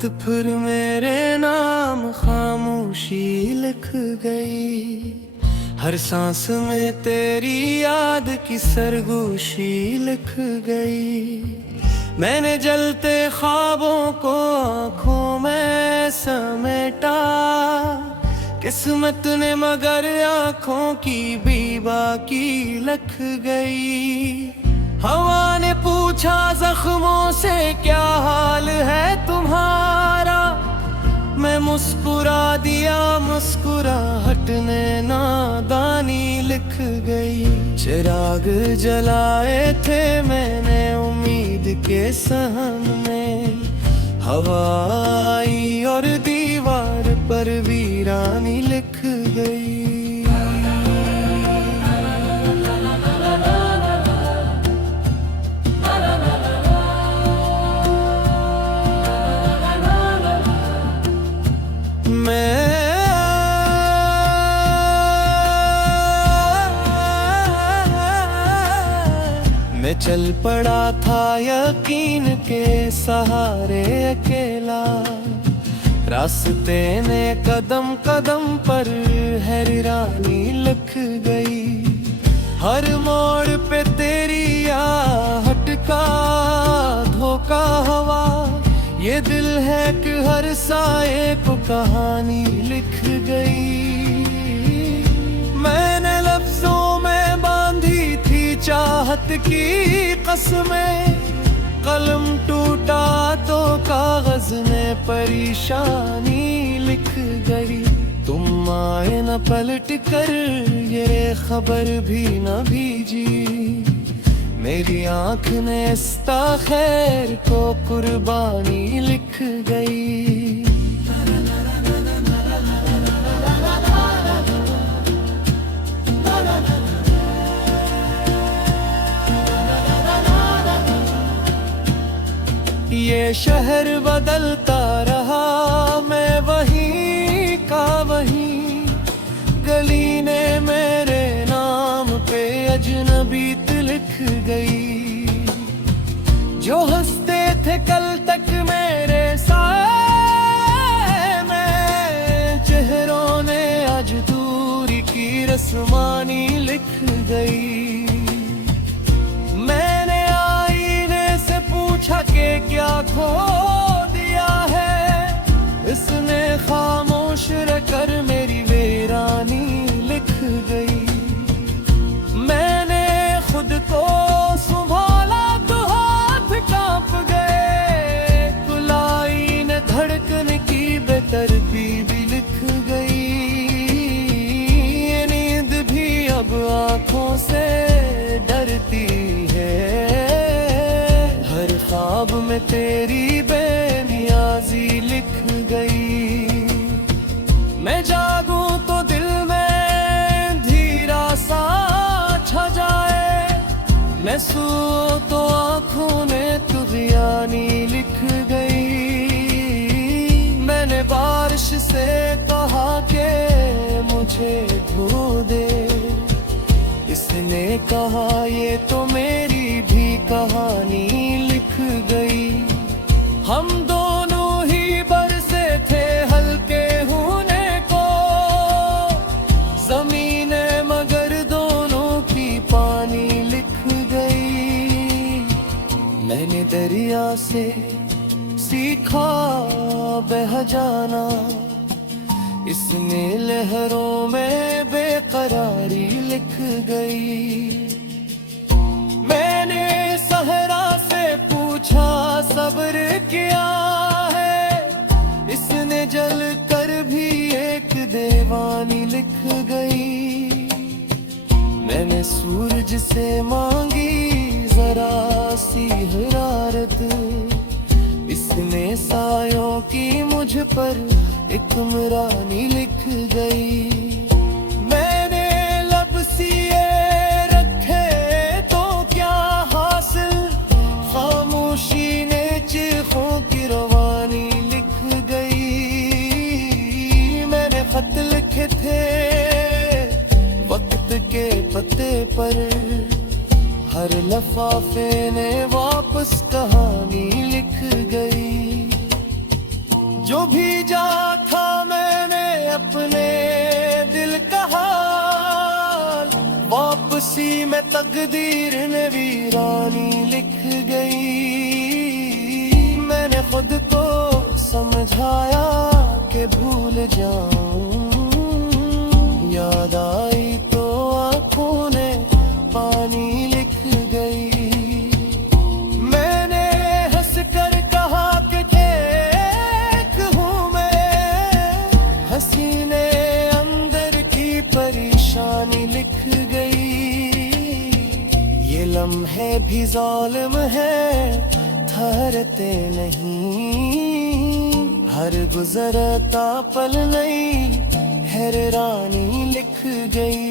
वक्त फिर मेरे नाम खामोशी लिख गई। हर सांस में तेरी याद की सरगोशी लिख गई। मैंने जलते ख्वाबों को आँखों में समेटा, किस्मत ने मगर आँखों की भी बाकी लिख गई। हवा ने पूछा जख्मों से क्या हाल है तुम्हारा, मैं मुस्कुरा दिया मुस्कुराहट ने नादानी लिख गई। चिराग जलाए थे मैंने उम्मीद के सहन में, हवा आई और दीवार पर वीरानी लिख गई। मैं चल पड़ा था यकीन के सहारे अकेला, रास्ते ने कदम कदम पर हैरानी लिख गई। हर मोड़ पे तेरी आहट का धोखा हवा, ये दिल है कि हर साए को कहानी लिख गई। मैंने लफ्जों में बांधी थी चाहत की कसमें, कलम टूटा तो कागज में परेशानी लिख गई। तुम आए न पलट कर ये खबर भी न भीजी, मेरी आँख ने इस्ता खैर को कुर्बानी लिख गई। ये शहर बदलता रहा, मैं वहीं का वहीं, गली ने मेरे नाम पे अजनबी लिख गई। जो हंसते थे कल तक मेरे साए में, चेहरों ने आज दूरी की रस्मानी लिख गई। मैंने आईने से पूछा कि क्या खो दिया है, इसने खामोश रहकर मेरी वीरानी लिख गई। मैंने खुद को संभाला तो हाथ कांप गए, कुलाई ने धड़कन की बेतरतीबी लिख गई। ये नींद भी अब आंखों से डरती है, हर ख्वाब में तेरी बेनियाजी लिख गई। मैं जागूं तो दिल में धीरा सा छा जाए, मैं सो तो आँखों ने तुग़यानी लिख गई। मैंने बारिश से कहा कि मुझे धो दे, इसने कहा ये तो मेरी भी कहानी लिख गई। हम दोनों ही बरसे थे हल्के होने को, ज़मीन मगर दोनों की पानी लिख गई। मैंने दरिया से सीखा बह जाना, इसने लहरों में बेकरारी लिख गई। मैंने सहरा से पूछा सब्र क्या है, इसने जल कर भी एक दीवानी लिख गई। मैंने सूरज से मांगी जरा सी हरारत, इसने सायों की मुझ पर एक उमरानी लिख गई। मैंने लब सिए रखे तो क्या हासिल, खामोशी ने चीखों की रवानी लिख गई। मैंने खत लिखे थे वक्त के पत्ते पर, हर लफाफे ने वापस कहानी लिख गई। जो भीजा था मैंने अपने दिल का हाल, वापसी में तकदीर ने वीरानी लिख गई। मैंने खुद को समझाया कि भूल जाऊं, याद आई तो आंखों ने पानी लिख गई। मैंने हंस कर कहा कि ठीक हूँ मैं, हसीने अंदर की परेशानी लिख गई। ये लम्हे भी जालिम है, ठहरते नहीं, हर गुजरता पल नई हैरानी लिख गई।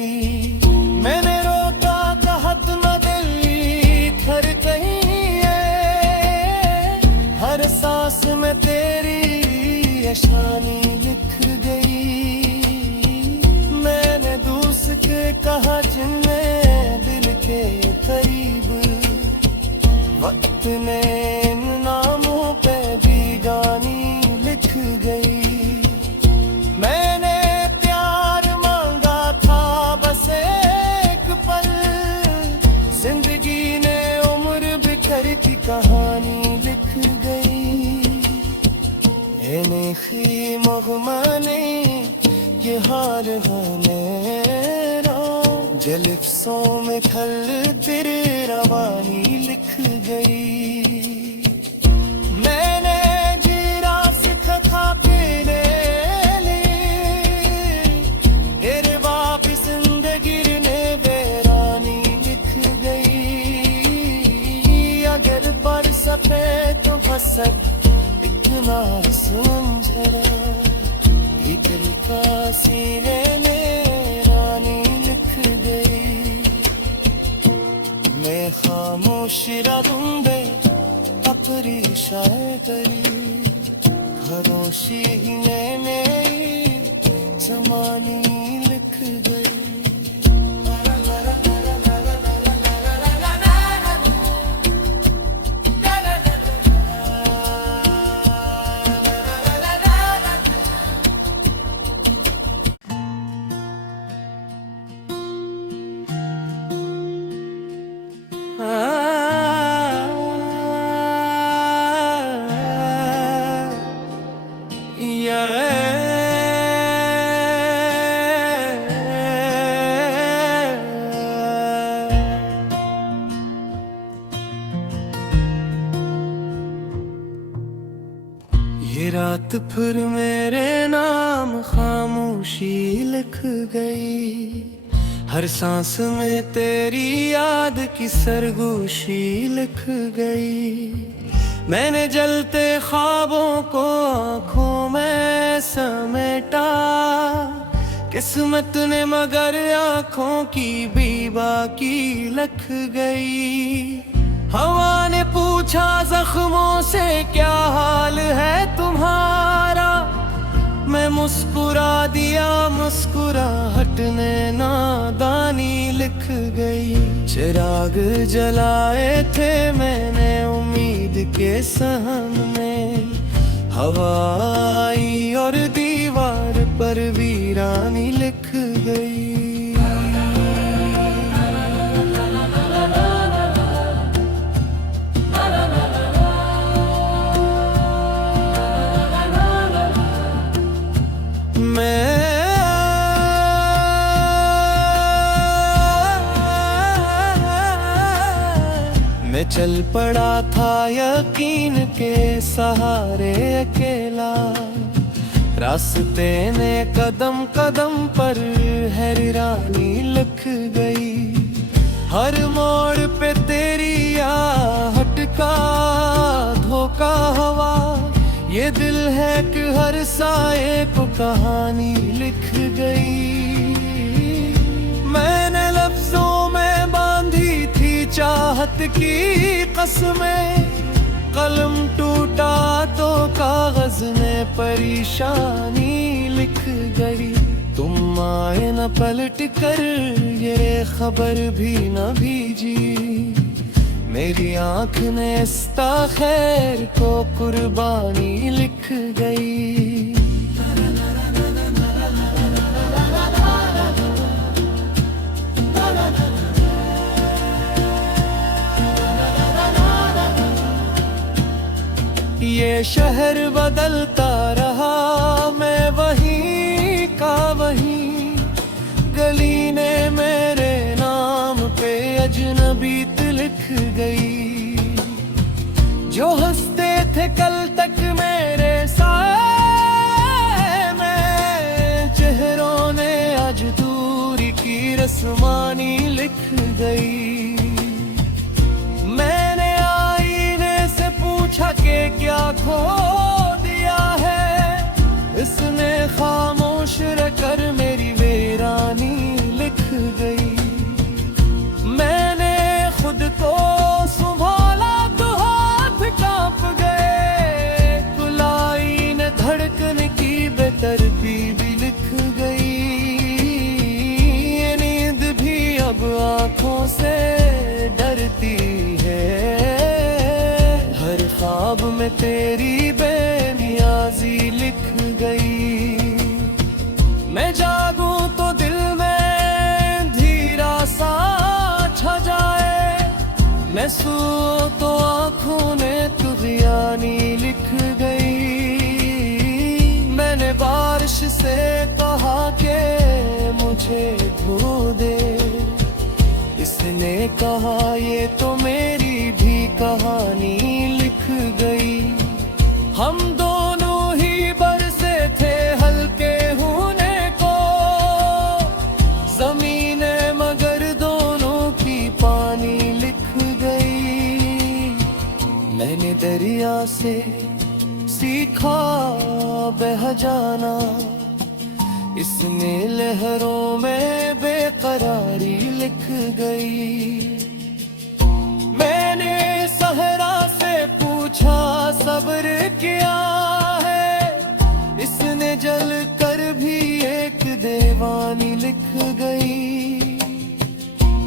मैंने रोका कहत न दिल घर कहीं है, हर सांस में तेरी अशानी लिख गई। मैंने दूसरे के कहा जिन्हें दिल के करीब, वक्त ने इन नामों पे भी गानी लिख गई। मैंने प्यार मांगा था बस एक पल, जिंदगी ने उम्र बिखर की कहानी लिख गई। ए नेखी मगमाने ये हाल है मेरा, जलफ्सों में खल तेरे रवानी लिख गई। मैंने जीरा सीखा था पीने तेरे वापिस जिंदगी ने वीरानी लिख गई। अगर बढ़ सके तो हसक इतना समझरा, ये दिल का सीने में रानी लिख गई। मैं खामोश रहूंगे अपनी शायरी, खरोशी ही मैंने जमानी लिख गई। ये रात फिर मेरे नाम खामोशी लिख गई, हर सांस में तेरी याद की सरगोशी लिख गई। मैंने जलते ख्वाबों को आंखों में समेटा, किस्मत ने मगर आंखों की भी बाकी लिख गई। हवा ने पूछा जख्मों से क्या हाल है तुम्हारा, मैं मुस्कुरा दिया मुस्कुराहट ने नादानी लिख गई। चिराग जलाए थे मैंने उम्मीद के सहन में, हवा आई और दीवार पर वीरानी लिख गई। मैं चल पड़ा था यकीन के सहारे अकेला, रास्ते ने कदम कदम पर हैरानी लिख गई। हर मोड़ पे तेरी आहट का धोखा हवा, ये दिल है कि हर साए को कहानी लिख गई। मैंने लफ्जों में बांधी थी चाहत की कसमें, कलम टूटा तो कागज में परेशानी लिख गई। तुम आए न पलट कर ये खबर भी न भेजी, मेरी आँख ने इस्ता खैर को कुर्बानी लिख गई। ये शहर बदलता रहा, मैं वहीं का वहीं। गली ने मेरे नाम पे अजनबीत लिख गई। जो हंसते थे कल तक मेरे साए में, चेहरों ने आज दूरी की रस्मानी लिख गई। मैंने आईने से पूछा कि क्या खो दिया है, इसने खामोश रहकर मेरी वीरानी लिख गई। मैंने खुद को संभाला तो हाथ कांप गए, कुलाई ने धड़कन की बेतरतीबी लिख गई। ये नींद भी अब आंखों से डरती है, हर ख्वाब में तेरी बेनियाजी लिख गई। मैं जागूं तो दिल में धीरा सा छा जाए, मैं सोऊं तो आँखों ने तुग़यानी लिख गई। मैंने बारिश से कहा कि मुझे धो दे, इसने कहा ये तो मेरी भी कहानी लिख गई। हम दोनों ही बरसे थे हल्के होने को, ज़मीने मगर दोनों की पानी लिख गई। मैंने दरिया से सीखा बह जाना, इसने लहरों में बेकरारी लिख गई। मैंने सहरा से पूछा सब्र क्या है, इसने जल कर भी एक दीवानी लिख गई।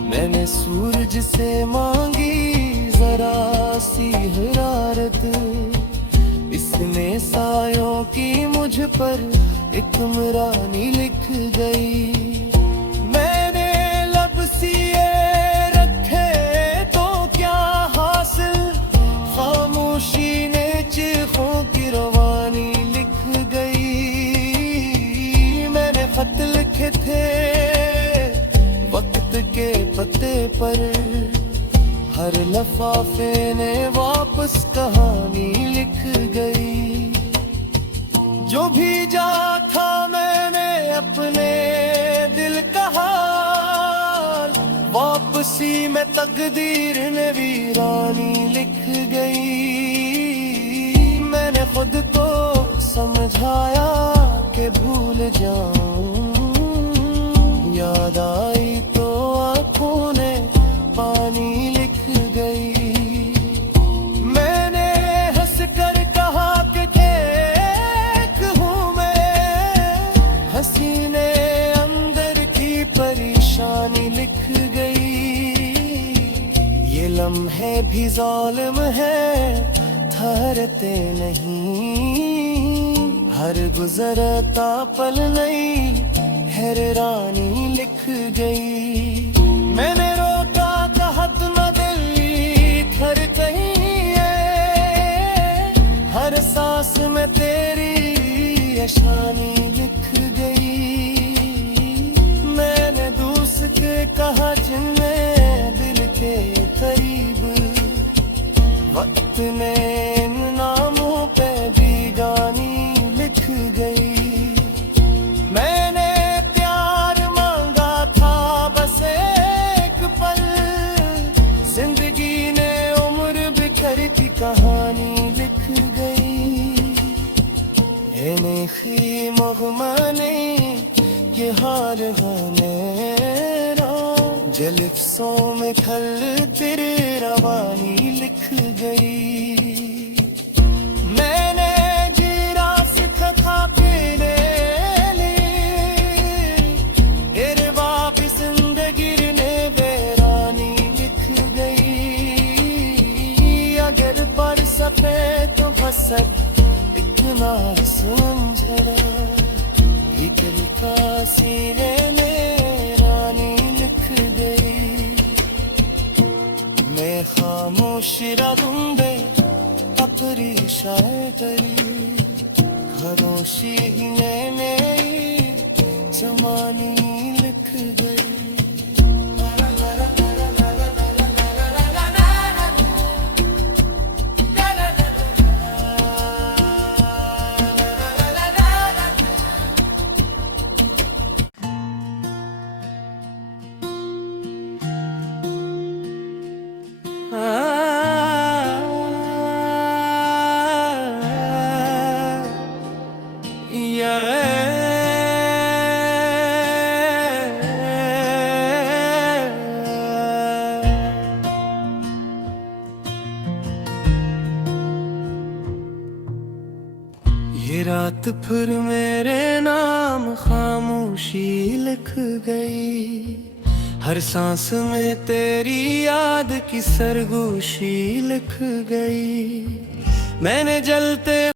मैंने सूरज से मांगी जरा सी हरारत, इसने सायों की मुझ पर इकरानी लिख गई। मैंने लब सिए रखे तो क्या हासिल, खामोशी ने चीखों की रवानी लिख गई। मैंने खत लिखे थे वक्त के पत्ते पर, हर लफाफे ने वापस कहानी लिख गई। जो भीजा था मैंने अपने दिल का हाल, वापसी में तकदीर ने वीरानी लिख गई। मैंने खुद को समझाया कि भूल जाऊं, याद आई तो आंखों ने पानी लिख गई। मैंने हंस कर कहा कि ठीक हूँ मैं, हसीने अंदर की परेशानी लिख गई। ये लम्हे भी जालिम है, ठहरते नहीं, हर गुजरता पल नई हैरानी लिख गई। मैंने रोका कहत न दिल घर कहीं है, हर सांस में तेरी अशानी लिख गई। मैंने दोस्त के कहा जिनमें दिल के करीब, वक्त ने इन नामों पे बीगानी लिख गई। मैंने प्यार मांगा था बस एक पल, जिंदगी ने उम्र बिखर की कहानी लिख गई। ए नेखी मगमाने ये हाल है मेरा, जलफ्सों में खल तेरे रवानी लिख गई। मैंने जीरा सीखा था पीने वापिस जिंदगी ने बेरानी लिख गई। सीने में रानी लिख गई। मैं खामोश रहूंगे अपनी शायरी, खमोशी ही मैंने जमानी लिख गई। ये रात फिर मेरे नाम खामोशी लिख गई। हर सांस में तेरी याद की सरगोशी लिख गई। मैंने जलते